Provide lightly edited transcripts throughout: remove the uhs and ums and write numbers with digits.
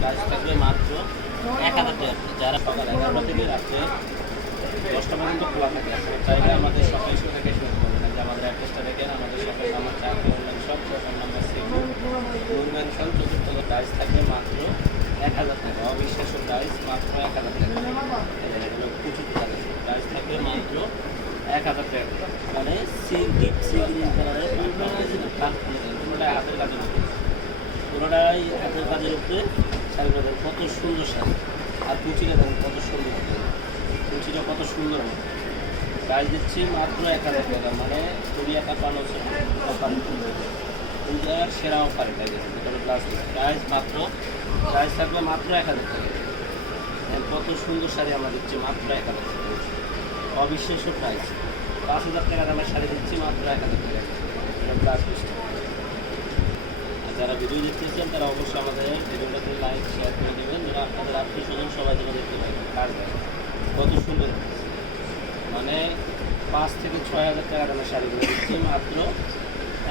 Price থাকবে মাত্র 1000 টাকা। যারা সকাল 11টা থেকে রাত্রে 10টা পর্যন্ত খোলা থাকে, আপনারা চাইলে আমাদের শপে এসে দেখে শুনতে পারবেন। যে আমাদের অ্যাড্রেসটা দেখেন, আমাদের শপের নাম হচ্ছে অনলাইন শপ, শপের নাম্বার নূর ম্যানশন, চতুর্থ। প্রাইস থাকবে মাত্র 1000 টাকা। অবিশ্বাস্য প্রাইস, মাত্র 1000 টাকা। প্রচুর টাকা। প্রাইস থাকবে মাত্র 1000 টাকা। মানে সি গ্রিন কালারের পুরোটাই হাতের কাজের উপরে, পুরোটাই হাতের কাজের উপরে শাড়িগুলো দেখেন কত সুন্দর শাড়ি। আর কুচিটা দেখেন কত সুন্দর, কুচিটা কত সুন্দর। প্রাইস দিচ্ছি মাত্র 1000 টাকা। মানে 20 টাকা পানো অফার, ইন্ডিয়ার সেরা অফার এটা দেখেন। প্লাস প্রাইস মাত্র, প্রাইস থাকবে মাত্র 1000 টাকা। কত সুন্দর শাড়ি আমরা দিচ্ছি মাত্র 1000 টাকা। অবিশ্বাস্য প্রাইস। 5000 টাকা দামের শাড়ি দিচ্ছি মাত্র 1000 টাকা। এটা প্লাস পিসটা। আর যারা ভিডিও দেখতেছেন তারা অবশ্যই আমাদের ভিডিওটাতে লাইক শেয়ার করে দেবেন, যারা আপনাদের আত্মীয় স্বজন সবাই যেন দেখতে পাবেন। কাজ কত সুন্দর, মানে 5 থেকে 6000 টাকা দামের শাড়িগুলো দিচ্ছি মাত্র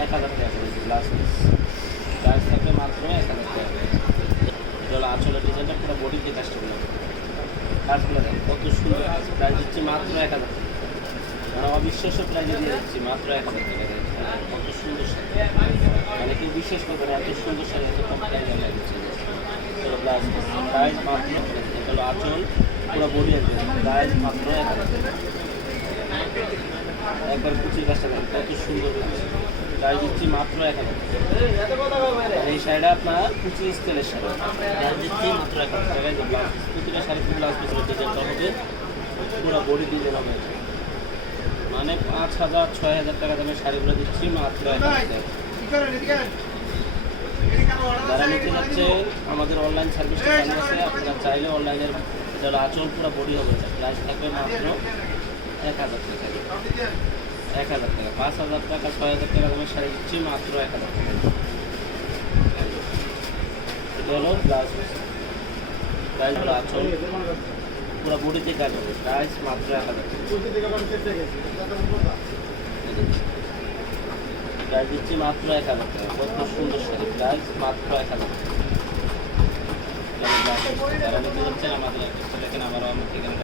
1000 টাকা করে লাস্ট পিস। প্রাইস থাকবে মাত্র 1000 টাকা। এটা হলো আঁচলের ডিজাইনটা, পুরো বডিতে কাজগুলো কাজগুলো দেন কত সুন্দর। প্রাইস দিচ্ছি মাত্র 1000 টাকা। মানে অবিশ্বাস্য প্রাইজে দিয়ে দিচ্ছি মাত্র 1000 টাকা। কত সুন্দর শাড়ি, মানে কেউ বিশ্বাস করবে না এত সুন্দর শাড়ি এত কম প্রাইজে আমরা দিচ্ছি। চলো প্লাস প্রাইস মাত্র, এটা হলো আঁচল, পুরো বডি আসবে। প্রাইস মাত্র 1000 টাকা। একবার কুচির কাজটা দেন কত সুন্দর হচ্ছে। প্রাইস দিচ্ছি মাত্র 1000 টাকা। এই শাড়িটা আপনার কুচি স্টাইলের শাড়ি, প্রাইস দিচ্ছি মাত্র 1000 টাকায়। প্রতিটা শাড়ি ব্লাউজ পিসের ডিজাইনটা হবে, পুরো বডি ডিজাইন হবে। মানে 5000 6000 টাকা দামের শাড়িগুলো দিচ্ছি মাত্র 1000 টাকা। যারা নিতে যাচ্ছে আমাদের অনলাইন সার্ভিসটা চালু আছে, আপনারা চাইলে অনলাইনের যারা আঁচল পুরো বডি হবে। প্রাইস থাকবে মাত্র 1000 টাকা। 1000 টাকা। 5000 টাকা 6000 টাকা দামের শাড়ি দিচ্ছি মাত্র 1000 টাকা। এটা হলো ব্লাউজ পিস। প্রাইস হলো আঁচল, পুরো বডিতে কাজ হবে। প্রাইস মাত্র 1000 টাকা। প্রাইস দিচ্ছি মাত্র 1000 টাকা। কত সুন্দর শাড়ি, প্রাইস মাত্র 1000 টাকা। যারা নিতে যাচ্ছেন আমাদের দেখেন, আবারও আমার ঠিকানাটা